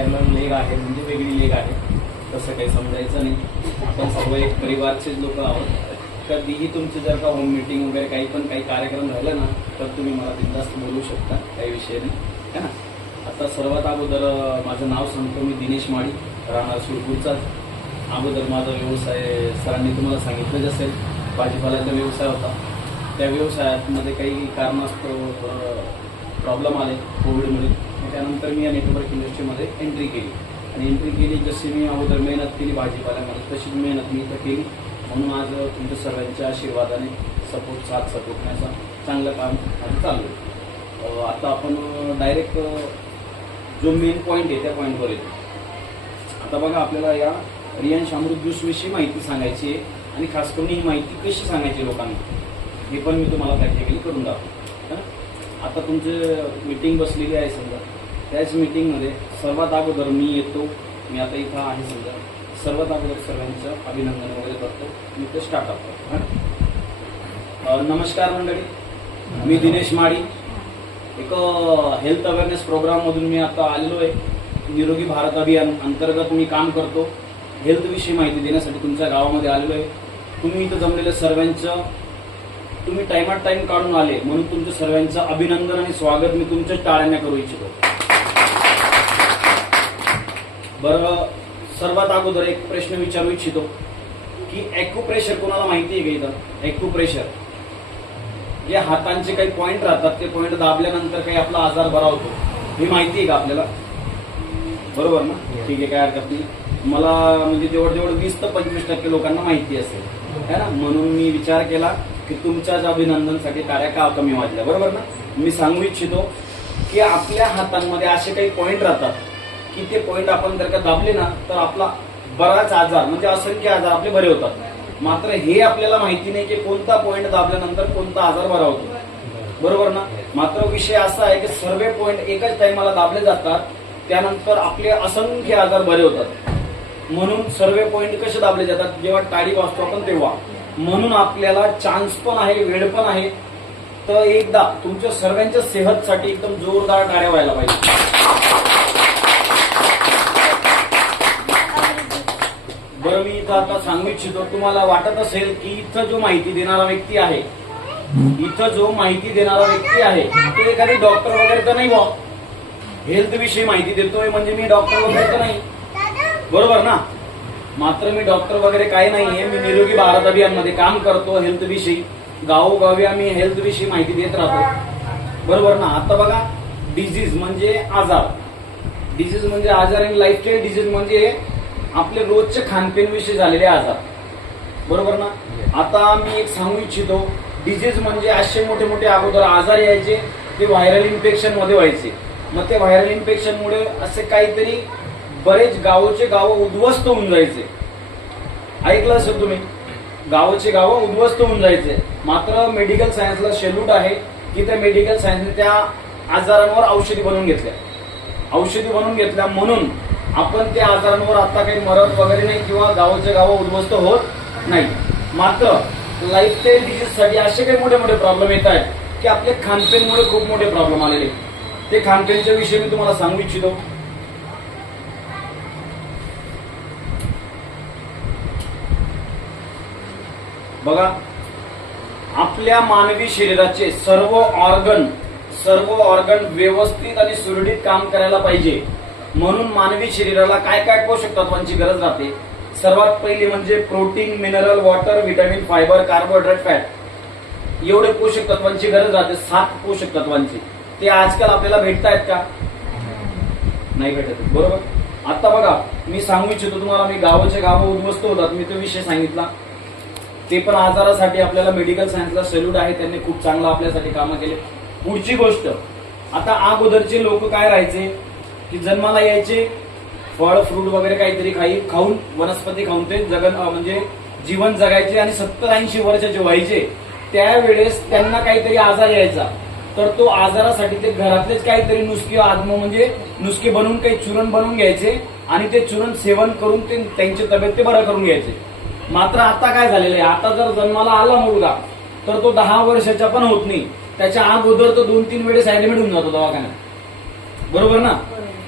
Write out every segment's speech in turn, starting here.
Parallel leg आहे म्हणजे वेगळी लेग आहे, तसं काही समजायचं नाही. आपण सर्व एक परिवारचेच लोक आहोत. कधीही तुमचे जर का होम मीटिंग वगैरे काही कार्यक्रम झाला ना, तर तुम्ही मला बिनधास्त बोलू शकता, काही विषय नाही है ना. आता सर्वात अगोदर माझं नाव सांगतो. मी दिनेश माळी, राहणार शिरपूरचा. अगोदर माझा व्यवसाय सरांनी तुम्हाला सांगितलं असेल, भाजीपाल्याचा व्यवसाय होता. त्या व्यवसायामध्ये काही कारणास्तव प्रॉब्लेम आले कोविडमुळे. त्यानंतर मी या नेटवर्क इंडस्ट्रीमध्ये एंट्री केली आणि एंट्री केली जशी मी अगोदर मेहनत केली भाजीपाल्यामध्ये, तशीच मेहनत मी इथं केली. म्हणून आज तुमच्या सर्वांच्या आशीर्वादाने साथ सपोर्टण्याचं चांगलं काम माझं चालू आहे. आता आपण डायरेक्ट जो मेन पॉईंट आहे त्या पॉईंटवर येतो. आता बघा, आपल्याला या रियांश अमृत ज्यूसविषयी माहिती सांगायची आहे आणि खास करून ही माहिती कशी सांगायची लोकांना हे पण मी तुम्हाला प्रॅक्टिकली करून दाखवतो. आता तुमचं मीटिंग बसलेली आहे समजा, त्याच मीटिंगमध्ये सर्वात अगोदर मी येतो. मी आता इथं आहे समजा, सर्वात अगोदर सर्वांचं अभिनंदन वगैरे करतो. मी ते स्टार्टअप करतो. नमस्कार मंडळी, मी दिनेश माळी. एक हेल्थ अवेअरनेस प्रोग्राममधून मी आता आलेलो आहे. निरोगी भारत अभियान अंतर्गत मी काम करतो. हेल्थविषयी माहिती देण्यासाठी तुमच्या गावामध्ये आलेलो आहे. तुम्ही इथं जमलेल्या सर्वांचं तुम्ही टाइमात टाइम काढून आले म्हणून तुमच्या सर्वांचं अभिनंदन आणि स्वागत मी तुमच्या टाळ्यांना करू इच्छितो. बरं, सर्वात अगोदर एक प्रश्न विचारू इच्छितो की ॲक्युप्रेशर कोणाला माहिती आहे का? इथं ॲक्युप्रेशर जे हातांचे काही पॉइंट राहतात, ते पॉइंट दाबल्यानंतर काही आपला आजार बरा होतो, हे माहिती आहे का आपल्याला? बरोबर ना? ठीक आहे, काय हरकत नाही. मला म्हणजे जवळ 20 ते 25% लोकांना माहिती असेल है ना. म्हणून मी विचार केला की तुमच्याच अभिनंदनसाठी कार्य का कमी वाजल्या. बरोबर ना? मी सांगू इच्छितो की आपल्या हातांमध्ये असे काही पॉइंट राहतात की ते पॉइंट आपण जर का दाबले ना, तर आपला बराच आजार म्हणजे असंख्य आजार आपले बरे होतात. मात्र हे आपल्याला माहिती नाही की कोणता पॉइंट दाबल्यानंतर कोणता आजार बरा होतो. बरोबर ना? मात्र विषय असा आहे की सर्व पॉइंट एकाच टाइमाला दाबले जातात, त्यानंतर आपले असंख्य आजार बरे होतात. म्हणून सर्व पॉइंट कसे दाबले जातात? जेव्हा टाळी वाजतो आपण तेव्हा. म्हणून आपल्याला चान्स पण आहे, वेळ पण आहे. तर एकदा तुमच्या सर्वांच्या सेहतसाठी एकदम जोरदार टाळ्या व्हायला पाहिजे. बरं, मी इथं आता सांगू इच्छितो, तुम्हाला वाटत असेल की इथं जो माहिती देणारा व्यक्ती आहे तो एखादी डॉक्टर वगैरे तर नाही बा. हेल्थ विषयी माहिती देतोय म्हणजे मी डॉक्टर वगैरे तर नाही. बरोबर ना? मात्र मी डॉक्टर वगैरे काही नाहीये. मी निरोगी भारत अभियान मध्ये काम करतो. हेल्थ विषयी गावोगावी आम्ही हेल्थ विषयी माहिती देत राहतो. बरोबर ना? आता बघा, डिझीज म्हणजे आजार आणि लाईफस्टाईल डिझीज म्हणजे आपले रोजचे खानपिन विषयी झालेले आजार. बरोबर ना? आता मी एक सांगू इच्छितो, डिझीज म्हणजे असे मोठे मोठे अगोदर आजार यायचे, ते व्हायरल इन्फेक्शन मध्ये व्हायचे. मग ते व्हायरल इन्फेक्शनमुळे असे काहीतरी बरेच गावोचे गाव उद्ध्वस्त होऊन जायचे. ऐकलं असेल तुम्ही, गावोचे गाव उद्ध्वस्त होऊन जायचे. मात्र मेडिकल सायन्सला सेल्यूट आहे की त्या मेडिकल सायन्सने त्या आजारांवर औषधी बनवून घेतल्या. म्हणून आपण त्या आजारांवर आता काही मरत वगैरे नाही किंवा गावोचे गाव उद्ध्वस्त होत नाही. मात्र लाईफस्टाईल डिजीज साठी असे काही मोठे मोठे प्रॉब्लेम येत आहेत की आपल्या खानपिनमुळे खूप मोठे प्रॉब्लेम आलेले. ते खानपिनच्या विषयी मी तुम्हाला सांगू इच्छितो. बघा, आपल्या मानवी शरीराचे सर्व ऑर्गन व्यवस्थित आणि सुरळीत काम करायला पाहिजे. म्हणून मानवी शरीराला काय काय पोषक तत्वांची गरज राहते? सर्वात पहिली म्हणजे protein, mineral, water, vitamin, fibre, carbohydrate, fat एवढे पोषक तत्वांची गरज राहते. 7 पोषक तत्वांची. ते आजकाल आपल्याला भेटतायत का? नाही भेटत. बरोबर. आता बघा, मी सांगू इच्छितो तुम्हाला, मी गावाचे गाव उद्ध्वस्त होतात, मी तो विषय सांगितला. ते पण आजारासाठी आपल्याला मेडिकल सायन्सला सेल्यूट आहे. त्यांनी खूप चांगलं आपल्यासाठी कामं केले. पुढची गोष्ट, आता अगोदरचे लोक काय राहायचे की जन्माला यायचे, फळ फ्रूट वगैरे काहीतरी खाऊन वनस्पती खाऊन ते म्हणजे जीवन जगायचे आणि 70-80 वर्षाचे व्हायचे. त्यावेळेस त्यांना काहीतरी आजार यायचा, तर तो आजारासाठी ते घरातलेच काहीतरी नुसके बनवून काही चूर्ण बनवून घ्यायचे आणि ते चूर्ण सेवन करून ते त्यांची तब्येत ते बरं करून घ्यायचे. मात्र आता काय झालेलं आहे, आता जर जन्माला आला मुलगा तर तो 10 वर्षाचा पण होत नाही, त्याच्या अगोदर तो 2-3 वेळेस ऍडमिट होऊन जातो दवाखान्यात. बरोबर ना?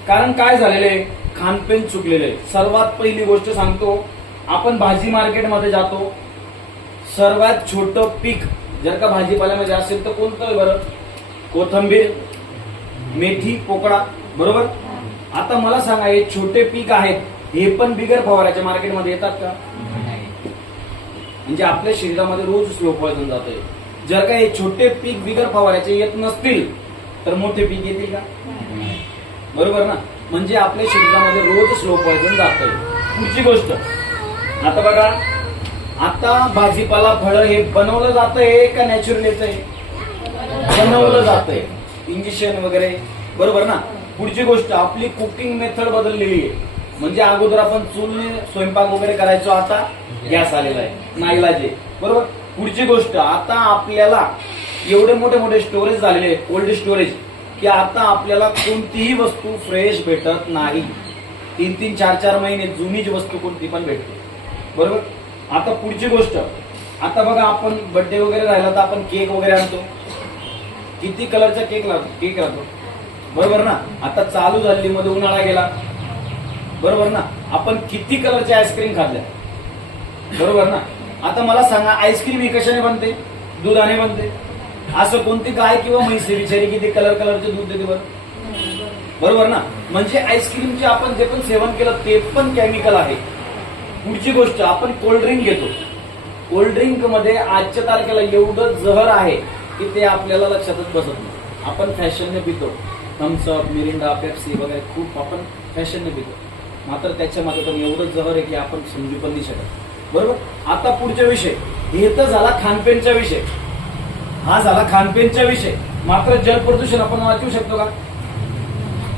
कारण काय झालेलं आहे, खानपेन चुकलेलं आहे. सर्वात पहिली गोष्ट सांगतो, आपण भाजी मार्केटमध्ये जातो, सर्वात छोटं पीक जर का भाजीपाल्यामध्ये असेल तर कोणतं आहे बरं? कोथंबीर, मेथी, पोकळा, बरोबर. आता मला सांगा, हे छोटे पीक आहेत, हे पण बिगर फवाराच्या मार्केटमध्ये येतात का? म्हणजे आपल्या शरीरामध्ये रोज स्लो पॉइझन जातंय. जर का हे छोटे पीक बिगर फवाराचे येत नसतील तर मोठे पीक येतील का? बरोबर ना. म्हणजे आपल्या शरीरामध्ये रोज स्लो पॉइझन जातंय. पुढची गोष्ट, आता बघा, आता भाजीपाला फळं हे बनवलं जातंय का नॅचरल येतंय? बनवलं जातंय, इंजेक्शन वगैरे, बरोबर ना. पुढची गोष्ट, आपली कुकिंग मेथड बदललेली आहे. म्हणजे अगोदर आपण चूलने स्वयंपाक वगैरे करायचो, आता गॅस आलेला आहे, नाईलाज आहे, बरोबर. पुढची गोष्ट, आता आपल्याला एवढे मोठे मोठे स्टोरेज झालेले, कोल्ड स्टोरेज, की आता आपल्याला कोणतीही वस्तू फ्रेश भेटत नाही. 3-3, 4-4 महिने जुनीच वस्तू कोणती पण भेटते, बरोबर. आता पुढची गोष्ट, आता बघा, आपण बर्थडे वगैरे राहिला तर आपण केक वगैरे आणतो, किती कलरचा केक राहतो, बरोबर ना. आता चालू झाली, मध्ये उन्हाळा गेला, बरोबर ना. आपण किती कलरच्या आईस्क्रीम खाल्ल्या, बरोबर ना. आता मला सांगा, आईस्क्रीम ही कशाने बनते? दुधाने बनते. असं कोणती गाय किंवा म्हैस बिचारी किती कलरचे दूध देते बरोबर ना. म्हणजे आईस्क्रीमचे आपण जे पण सेवन केलं ते पण केमिकल आहे. पुढची गोष्ट, आपण कोल्ड्रिंक घेतो, कोल्ड्रिंक मध्ये आजच्या तारखेला एवढं जहर आहे की ते आपल्याला लक्षातच बसत नाही. आपण फॅशनने पितो, थम्सअप, मिरिंडा, पेप्सी वगैरे खूप आपण फॅशनने पितो, मात्र त्याच्यामध्ये पण एवढं जहर आहे की आपण समजू पण नाही शकत, बरोबर. आता पुढचा विषय, हे तर झाला खानपेनचा विषय, हा झाला खानपेनचा विषय. मात्र जल प्रदूषण आपण वाचवू शकतो का?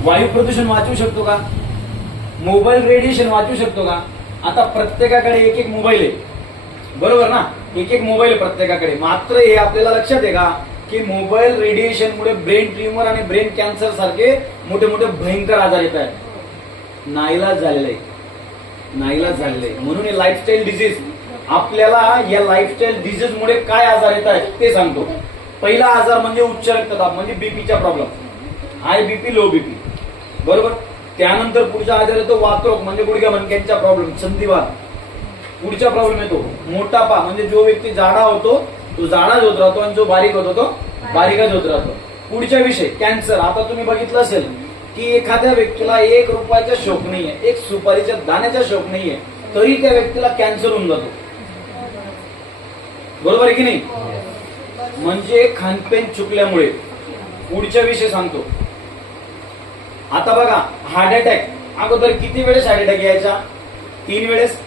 वायू प्रदूषण वाचवू शकतो का? मोबाईल रेडिएशन वाचवू शकतो का? आता प्रत्येकाकडे एक एक मोबाईल आहे, बरोबर ना. एक एक मोबाईल आहे प्रत्येकाकडे. मात्र हे आपल्याला लक्षात आहे का की मोबाईल रेडिएशनमुळे ब्रेन ट्यूमर आणि ब्रेन कॅन्सर सारखे मोठे मोठे भयंकर आजार येत आहेत. नाईलाज झालेलं आहे, नाईलाज झालेलं आहे. म्हणून हे लाईफस्टाईल डिझीज, आपल्याला या लाईफस्टाईल डिझीज मुळे काय आजार येत आहेत ते सांगतो. पहिला आजार म्हणजे उच्च रक्तदाब, म्हणजे बीपीचा problem, high BP, low BP, बरोबर. त्यानंतर पुढचा आजार येतो वातरोग, म्हणजे गुडघ्या मणक्यांचा प्रॉब्लेम, संधिवात. पुढचा प्रॉब्लेम येतो मोटापा, म्हणजे जो व्यक्ती जाडा होतो तो जाडाच होत राहतो आणि जो बारीक होतो तो बारीकच होत राहतो. पुढचा विषय कॅन्सर. आता तुम्ही बघितलं असेल की एखाद्या व्यक्तीला 1 रुपयाचा शौक नाहीये, एक सुपारीच्या दाण्याचा शौक नाहीये, तरी त्या व्यक्तीला कॅन्सर होऊन जातो, बरोबर आहे की नाही. म्हणजे खानपेन चुकल्यामुळे. पुढचा विषय सांगतो, आता बघा, हार्ट अटॅक. अगोदर किती वेळेस हार्ट अटॅक यायचा? 3 वेळेस.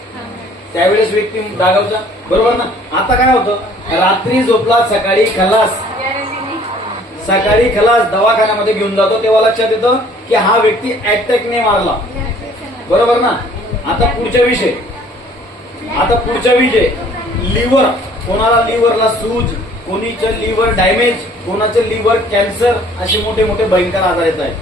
त्यावेळेस व्यक्ती जागावचा, बरोबर ना. आता काय होतं, रात्री झोपला, सकाळी खलास, सकाळी खलास, दवाखान्यामध्ये घेऊन जातो, तेव्हा लक्षात येतं की हा व्यक्ती अटॅकने मारला, बरोबर ना. आता पुढचा विषय, लिव्हर. कोणाला लिव्हरला सूज, कोणीचं लिव्हर डॅमेज, कोणाचं लिव्हर कॅन्सर, असे मोठे मोठे भयंकर आजार येत आहेत.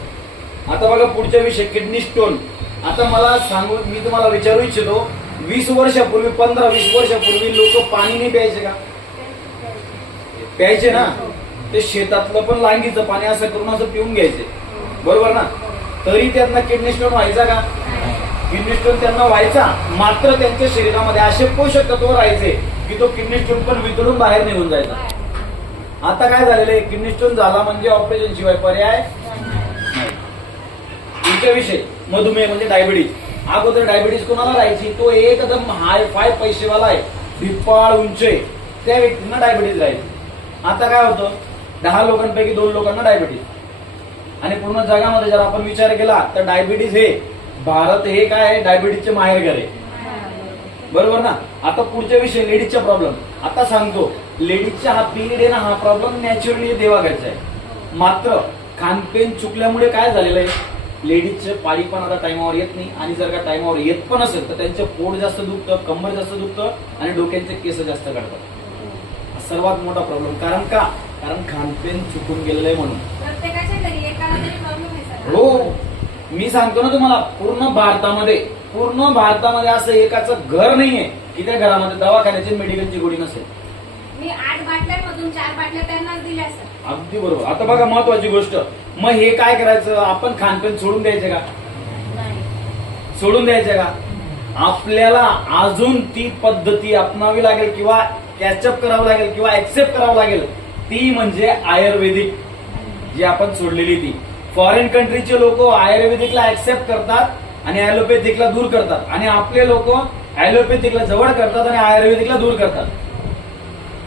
आता बघा पुढचा विषय, किडनी स्टोन. आता मला सांगू, मी तुम्हाला विचारू इच्छितो, 20 वर्षापूर्वी, 15-20 वर्षापूर्वी लोक पाणी नाही प्यायचे का? प्यायचे ना. ते शेतातलं पण लांगीचं पाणी असं करून असं पिऊन घ्यायचे, बरोबर ना. तरी त्यांना किडनी स्टोन व्हायचा का? किडनी स्टोन त्यांना व्हायचा, मात्र त्यांच्या शरीरामध्ये असे पोषक तत्व राहायचे की तो किडनी स्टोन पण वितळून बाहेर निघून जायचा. आता काय झालेलं आहे, किडनी स्टोन झाला म्हणजे ऑपरेशन शिवाय पर्याय नाही. तुमचा विषय मधुमेह, म्हणजे डायबिटीज. अगोदर डायबिटीज कोणाला राहायची? तो एकदम हाय फाय पैसेवाला आहे, भिप्पाळ उंच आहे, त्या व्यक्तींना डायबिटीज राहायची. आता काय होतं, 10 लोकांपैकी 2 लोकांना डायबिटीज. आणि पूर्ण जगामध्ये जर आपण विचार केला तर डायबिटीज हे, भारत हे काय आहे, डायबिटीजचे माहेरघर आहे, बरोबर ना. आता पुढच्या विषय, लेडीजचा प्रॉब्लेम. आता सांगतो, लेडीजचा हा पिरियड आहे ना, हा प्रॉब्लेम नॅचरली देवाघरचा आहे. मात्र खानपेन चुकल्यामुळे काय झालेलं आहे, लेडीजचे पाळी पण आता टाइमावर येत नाही, आणि जर का टाइमावर येत पण असेल तर त्यांचं पोट जास्त दुखतं, कंबर जास्त दुखतं आणि डोक्यांचे केस जास्त काढतात. सर्वात मोठा प्रॉब्लेम. कारण का? कारण खानपेन चुकून गेलेलं आहे म्हणून. हो, मी सांगतो ना तुम्हाला, पूर्ण भारतामध्ये असं एकाचं घर नाहीये की त्या घरामध्ये दवाखान्याची मेडिकलची गोळी नसेल. मी 8 बाटल्यांमधून 4 बाटल्या त्यांनाच दिल्या असतात. अगदी बरोबर. आता बघा महत्वाची गोष्ट, मग हे काय करायचं, आपण खानपेन सोडून द्यायचे का? सोडून द्यायच्या का? आपल्याला अजून ती पद्धती अपनावी लागेल किंवा कॅचअप करावं लागेल किंवा ऍक्सेप्ट करावं लागेल. ती म्हणजे आयुर्वेदिक, जी आपण सोडलेली ती. फॉरेन कंट्रीचे लोक आयुर्वेदिकला ऍक्सेप्ट करतात आणि ऍलोपॅथिकला दूर करतात, आणि आपले लोक ऍलोपॅथिकला जवळ करतात आणि आयुर्वेदिकला दूर करतात.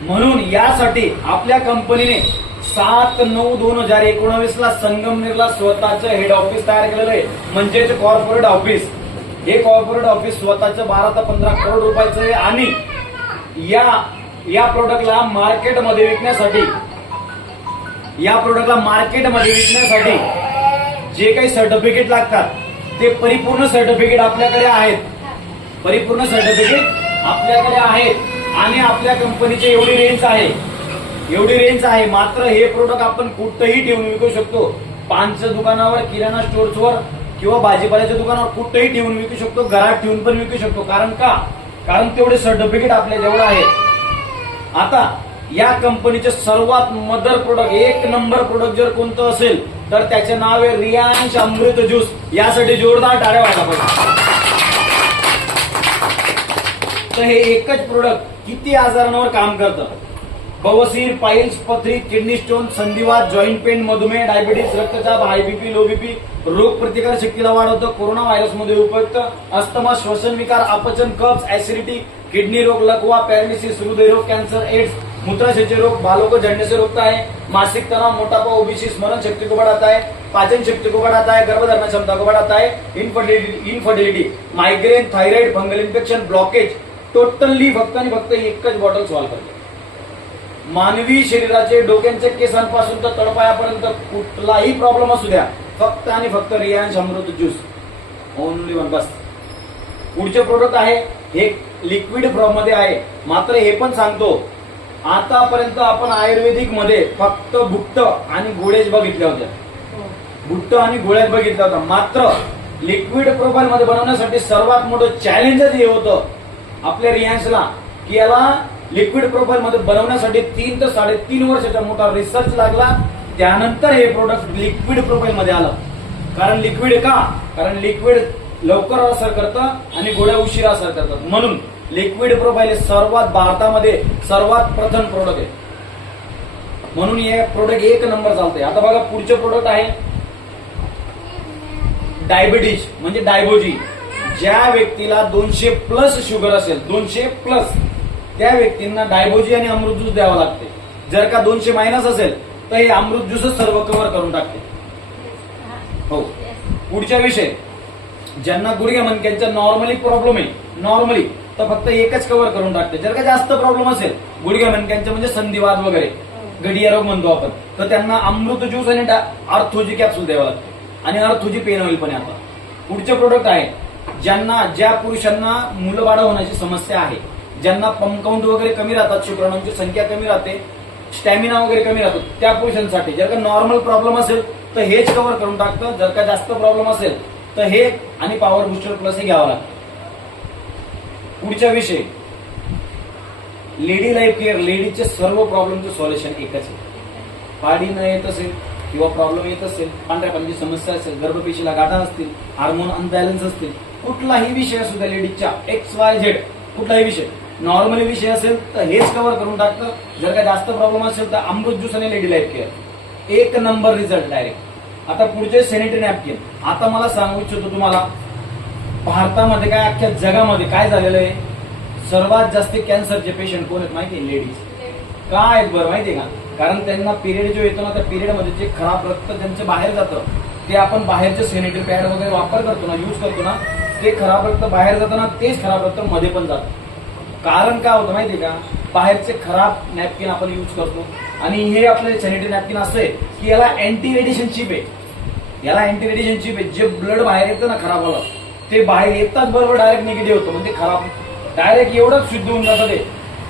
म्हणून यासाठी आपल्या कंपनीने 7/9/2019 ला संगमनेरला स्वतःचं हेड ऑफिस तयार केलेलं आहे, म्हणजेच कॉर्पोरेट ऑफिस. हे कॉर्पोरेट ऑफिस स्वतःचं 12 ते 15 करोड रुपयाचं आहे, आणि या प्रोडक्टला मार्केटमध्ये विकण्यासाठी जे काही सर्टिफिकेट लागतात ते परिपूर्ण सर्टिफिकेट आपल्याकडे आहेत. आणि आपल्या कंपनीची एवढी रेंज आहे. मात्र हे प्रोडक्ट आपण कुठेही ठेवून विकू शकतो. पानच्या दुकानावर, किराणा स्टोर्सवर किंवा भाजीपाल्याच्या दुकानावर कुठेही ठेवून विकू शकतो, घरात ठेवून पण विकू शकतो. कारण तेवढे सर्टिफिकेट आपल्या जवळ आहे. आता या कंपनीचे सर्वात मदर प्रोडक्ट, एक नंबर प्रोडक्ट जर कोणतं असेल तर त्याचे नाव आहे रियांश अमृत ज्यूस. यासाठी जोरदार टाळ्या वाजवा पाहिजे. तर हे एकच प्रोडक्ट किती आजारांवर काम करतं. बवसीर, पाइल्स, पथरी, किडनी स्टोन, संधिवात, जॉईंट पेन, मधुमेह, डायबिटीस, रक्तचाप, हाय बीपी, लो बीपी, रोग प्रतिकार शक्तीला वाढवतं. कोरोना व्हायरसमध्ये उपयुक्त. अस्थमा, श्वसन विकार, अपचन, कफ, ऍसिडिटी, किडनी रोग, लकवा, पॅरालिसिस, हृदयरोग, कॅन्सर, एड्स, मूत्राशय रोग, बालों को जड़ने से रोकता है. मासिक तनाव, मोटापा, ओबीसी, स्मरण शक्ति को बढ़ाता है. पाचन शक्ति को बढ़ाता है. गर्भधारण क्षमता को बढ़ाता है. Infertility, migraine, thyroid, fungal infection, blockage, totally फक्त आणि फक्त एकच बॉटल सॉल्व्ह करते. मानवी शरीराचे डोक्यांच्या केसांपासून तर तळपायापर्यंत कुठलाही प्रॉब्लेम असू द्या, फक्त आणि फक्त रियांश अमृत ज्यूस, ओनली वन. बस. पुढचे प्रोडक्ट आहे हे लिक्विड फॉर्म मध्ये आहे. मात्र हे पण सांगतो, आतापर्यंत आपण आयुर्वेदिक मध्ये फक्त भुट्ट आणि गोळ्याच बघितल्या होत्या. मात्र लिक्विड प्रोफाईल मध्ये बनवण्यासाठी सर्वात मोठं चॅलेंजच हे होतं आपल्या रियांशला, की याला लिक्विड प्रोफाईल मध्ये बनवण्यासाठी 3 ते 3.5 वर्षाचा मोठा रिसर्च लागला. त्यानंतर हे प्रोडक्ट लिक्विड प्रोफाईल मध्ये आलं. कारण लिक्विड लवकर असर करतं आणि गोळ्या उशिरा असर करतात. म्हणून लिक्विड प्रोफाईल भारतामध्ये सर्वात प्रथम प्रोडक्ट आहे. म्हणून हे प्रोडक्ट एक नंबर चालतंय. आता बघा पुढचे प्रोडक्ट आहे डायबिटीज म्हणजे डायबोजी. ज्या व्यक्तीला 200+ शुगर असेल, 200+, त्या व्यक्तींना डायबोजी आणि अमृत ज्यूस द्यावा लागते. जर का 200- असेल तर हे अमृत ज्यूसच सर्व कव्हर करून टाकते. हो. पुढचा विषय, ज्यांना गुडघ्या मणक्यांचा नॉर्मली प्रॉब्लेम आहे, नॉर्मली तर फक्त एकच कव्हर करून टाकते. जर का जास्त प्रॉब्लेम असेल गुडघ्या मणक्यांचा म्हणजे संधिवात वगैरे, गडिया रोग म्हणतो आपण, तर त्यांना अमृत ज्यूस आणि अर्थोजी कॅप्सूल द्यावं लागते. आणि अर्थोजी पेन ऑइल पण आहे. आता पुढचे प्रोडक्ट आहे ज्या पुरुषांना मुलबाळ होण्याची समस्या आहे, ज्यांना पंप काउंट वगैरे कमी राहतात, शुक्राणूंची संख्या कमी राहते, स्टॅमिना वगैरे कमी राहतो, त्या पुरुषांसाठी जर का नॉर्मल प्रॉब्लेम असेल तर हेच कव्हर करून टाकतं. जर का जास्त प्रॉब्लेम असेल तर हे आणि पॉवर बुस्टर प्लस हे घ्यावं लागतं. पुढचा विषय लेडी लाईफ केअर. लेडीजचे सर्व प्रॉब्लेमचं सॉल्युशन एकच आहे. पाडी न येत असेल किंवा प्रॉब्लेम येत असेल, पांढऱ्या पाण्याची समस्या असेल, गर्भपेशीला गाठा असतील, हार्मोन अनबॅलन्स असतील, कुठलाही विषय असू द्या लेडीजच्या, XYZ कुठलाही विषय, नॉर्मली विषय असेल तर हेच कव्हर करून टाकतं. जर का जास्त प्रॉब्लेम असेल तर अमृत ज्यूस आणि लेडी लाईफ केअर एक नंबर रिझल्ट डायरेक्ट. आता पुढचे सॅनिटरी नॅपकिन. आता मला सांगू इच्छितो तुम्हाला, भारतामध्ये काय अख्ख्या जगामध्ये काय झालेलं आहे, सर्वात जास्त कॅन्सरचे पेशंट कोण आहेत माहिती आहे? लेडीज. काय आहेत बरं माहितीये का? कारण त्यांना पिरियड जो येतो ना, त्या पिरियडमध्ये जे खराब रक्त त्यांचे बाहेर जातं, ते आपण बाहेरचे सॅनिटरी पॅड वगैरे वापर करतो ना, यूज करतो ना, ते खराब रक्त बाहेर जातं ना, तेच खराब रक्त मध्ये पण जातं. कारण काय होतं माहितीये का? बाहेरचे खराब नॅपकिन आपण यूज करतो, आणि हे आपले सॅनिटरी नॅपकिन असं आहे की याला अँटी रेडिएशन चिप आहे. जे ब्लड बाहेर येतं ना खराब झालं, ते बाहेर येतात बरोबर डायरेक्ट निगेटिव्ह होतं, म्हणजे खराब डायरेक्ट एवढंच शुद्ध होऊन जातं.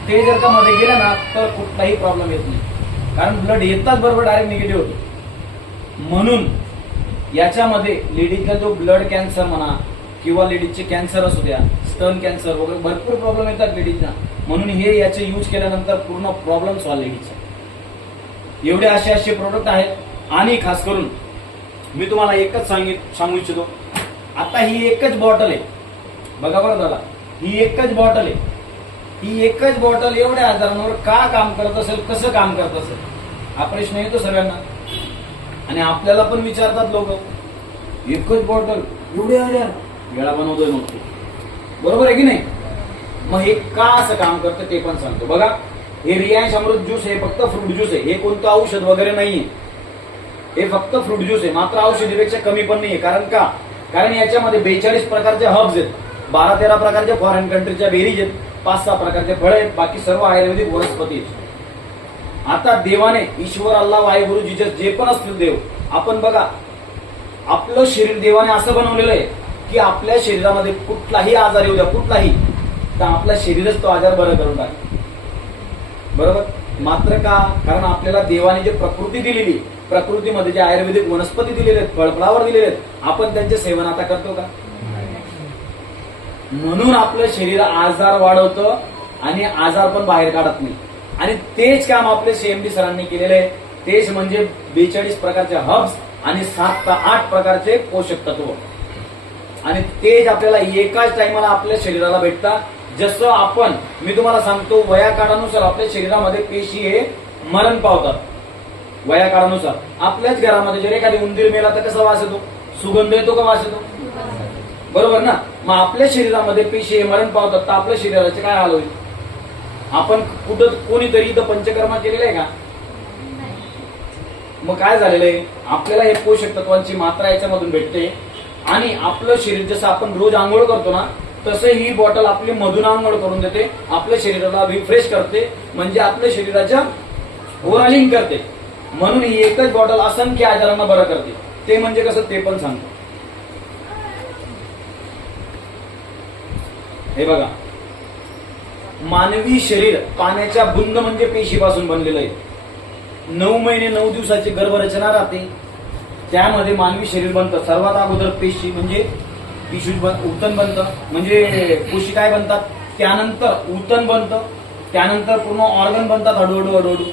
ते जर का मध्ये गेलं ना तर कुठलाही प्रॉब्लेम येत नाही, कारण ब्लड येतात बरोबर डायरेक्ट निगेटिव्ह होतं. म्हणून याच्यामध्ये लेडीजला जो ब्लड कॅन्सर म्हणा किंवा लेडीजचे कॅन्सर असू द्या, स्तन कॅन्सर वगैरे भरपूर प्रॉब्लेम येतात लेडीजना. म्हणून हे याचे यूज केल्यानंतर पूर्ण प्रॉब्लेम सॉल्व्ह लेडीजचा. एवढे असे प्रोडक्ट आहेत. आणि खास करून मी तुम्हाला एकच सांगू इच्छितो, आता ही एकच बॉटल आहे, बघा बरं झाला, ही एकच बॉटल आहे. ही एकच बॉटल एवढ्या आजारांवर का काम करत असेल, कसं काम करत असेल, हा प्रश्न येतो सगळ्यांना. आणि आपल्याला पण विचारतात लोक, एकच बॉटल एवढे आजार वेळा बनवतोय मग तू, बरोबर आहे की नाही. मग हे का असं काम करतं ते पण सांगतो. बघा, हे रियांश अमृत ज्यूस हे फक्त फ्रूट ज्यूस आहे, हे कोणतं औषध वगैरे नाहीये, हे फक्त फ्रूट ज्यूस आहे. मात्र औषधीपेक्षा कमी पण नाहीये. कारण का, कारण याच्यामध्ये 42 प्रकारचे हर्ब्स आहेत, 12-13 प्रकारच्या फॉरेन कंट्रीच्या बेरीज आहेत, 5-6 प्रकारचे फळे आहेत, बाकी सर्व आयुर्वेदिक वनस्पती आहेत. आता देवाने, ईश्वर, अल्लाह, वाहेगुरु, जिजस जे पण असतील देव, आपण बघा आपलं शरीर देवाने असं बनवलेलं आहे की आपल्या शरीरामध्ये कुठलाही आजार येऊ द्या, कुठलाही, तर आपलं शरीरच तो आजार बरं करून टाकेल, बरोबर. मात्र का, कारण आपल्याला देवाने जे प्रकृती दिलेली, प्रकृतीमध्ये जे आयुर्वेदिक वनस्पती दिलेले आहेत, फळफळावर दिलेले आहेत, आपण त्यांचे सेवन आता करतो का. म्हणून आपलं शरीर आजार वाढवतं आणि आजार पण बाहेर काढत नाही. आणि तेच काम आपले CMD सरांनी केलेले आहे. तेच म्हणजे 42 प्रकारचे हर्ब्स आणि 7 ते 8 प्रकारचे पोषक तत्व. आणि तेच आपल्याला एकाच टाइमला आपल्या शरीराला भेटतात. जसं आपण, मी तुम्हाला सांगतो, वयाकाळानुसार आपल्या शरीरामध्ये पेशी हे मरण पावतात. वयाकाळानुसार आपल्याच घरामध्ये जर एखादी उंदीर मेला तर कसा वास येतो, सुगंध येतो का वास येतो, बरोबर ना. मग आपल्या शरीरामध्ये पेशी हे मरण पावतात तर आपल्या शरीराचे काय हाल होईल. आपण कुठं कोणीतरी इथं पंचकर्मा केलेलं आहे का. मग काय झालेलं आहे, आपल्याला हे पोषक तत्वांची मात्रा याच्यामधून भेटते. आणि आपलं शरीर जसं आपण रोज आंघोळ करतो ना, तसं ही बॉटल आपली मधून आंघोळ करून देते, आपल्या शरीराला रिफ्रेश करते, म्हणजे आपल्या शरीराच्या ओव्हरऑलिंग करते. म्हणून ही एकच बॉटल असंख्य आजारांना बरं करते. ते म्हणजे कसं ते पण सांगतो. हे बघा, मानवी शरीर पाण्याच्या बुंद म्हणजे पेशीपासून बनलेलं आहे. 9 महिने 9 दिवसाची गर्भरचना राहते, त्यामध्ये मानवी शरीर बनतं. सर्वात अगोदर पेशी म्हणजे उतन बनतं, म्हणजे कोशी काय बनतात, त्यानंतर उतन बनतं, त्यानंतर पूर्ण ऑर्गन बनतात हळूहळू हळूहळू,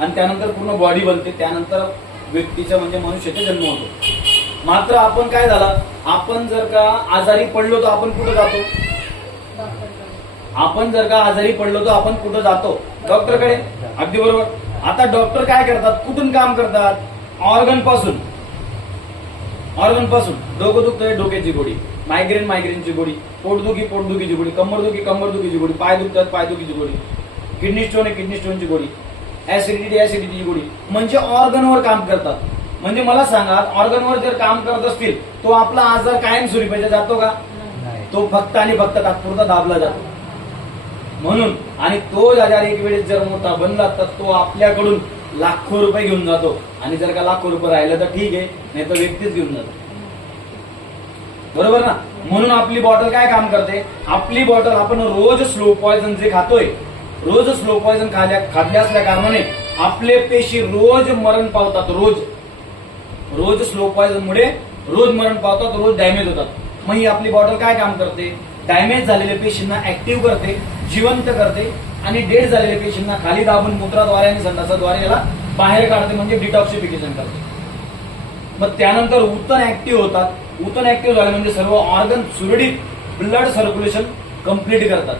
आणि त्यानंतर पूर्ण बॉडी बनते, त्यानंतर व्यक्तीचा म्हणजे मनुष्याचा जन्म होतो. मात्र आपण काय झालं, आपण जर का आजारी पडलो तर आपण कुठं जातो, आपण जर का आजारी पडलो तर आपण कुठं जातो, डॉक्टरकडे. अगदी बरोबर. आता डॉक्टर काय करतात, कुठून काम करतात, ऑर्गन पासून. डोकं दुखतंय, डोक्याची गोळी, मायग्रेनची गोळी, पोटदुखीची गोळी, कंबरदुखीची गोळी, पाय दुखतात, पायदुखीची गोळी, किडनी स्टोनची गोळी, ऍसिडिटीची गोळी. म्हणजे ऑर्गनवर काम करतात. म्हणजे मला सांगा, ऑर्गनवर जर काम करत असतील तो आपला आजार कायमस्वरूपी जातो का, तो फक्त आणि फक्त तात्पुरता दाबला जातो. म्हणून, आणि तो आजार एक वेळेस जर मोठा बनला तर तो आपल्याकडून लाखो रुपये घेऊन जातो. आणि जर का लाखो रुपये राहिलं तर ठीक आहे, नाही तर व्यक्तीच घेऊन जातो, बरोबर ना. म्हणून आपली बॉटल काय काम करते, आपली बॉटल आपण रोज स्लो पॉयझन जे खातोय, रोज स्लो पॉयझन खाल्ले असल्या कारणाने आपले पेशी रोज मरण पावतात. रोज स्लो पॉयझन मुळे रोज मरण पावतात, रोज डॅमेज होतात. मग ही आपली बॉटल काय काम करते, डॅमेज झालेल्या पेशींना ऍक्टिव्ह करते, जिवंत करते, आणि डेड झालेल्या पेशींना खाली दाबून मूत्राद्वारे आणि संडासाद्वारे याला बाहेर काढते, म्हणजे डिटॉक्सिफिकेशन करते. मग त्यानंतर उतन ऍक्टिव्ह होतात. उतन ऍक्टिव्ह झाले म्हणजे सर्व ऑर्गन सुरळीत ब्लड सर्क्युलेशन कंप्लीट करतात.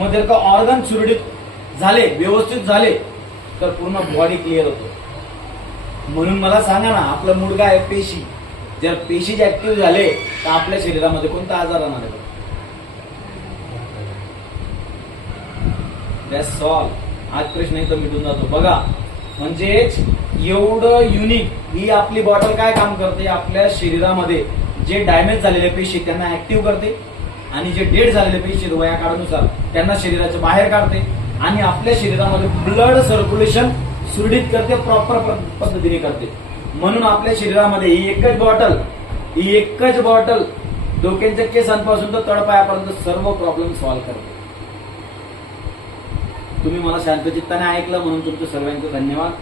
मग जर का ऑर्गन सुरळीत झाले, व्यवस्थित झाले, तर पूर्ण बॉडी क्लिअर होतो. म्हणून मला सांगा ना, आपलं मूळ काय आहे, पेशी. जर पेशी ऍक्टिव्ह झाले तर आपल्या शरीरामध्ये कोणता आजार राहणार आहे. That's all. आज प्रश्न इथं मिटून जातो. बघा, म्हणजेच एवढं युनिक ही आपली बॉटल काय काम करते, आपल्या शरीरामध्ये जे डॅमेज झालेले पेशी त्यांना ऍक्टिव्ह करते, आणि जे डेड झालेले पेशी वयाकाळानुसार त्यांना शरीराच्या बाहेर काढते, आणि आपल्या शरीरामध्ये ब्लड सर्क्युलेशन सुरळीत करते, प्रॉपर पद्धतीने करते. म्हणून आपल्या शरीरामध्ये ही एकच बॉटल डोक्याच्या केसांपासून तर तळपायापर्यंत सर्व प्रॉब्लेम सॉल्व्ह करते. तुम्ही मला शांतचित्ताने ऐकलं म्हणून तुमचं सर्वांचं धन्यवाद.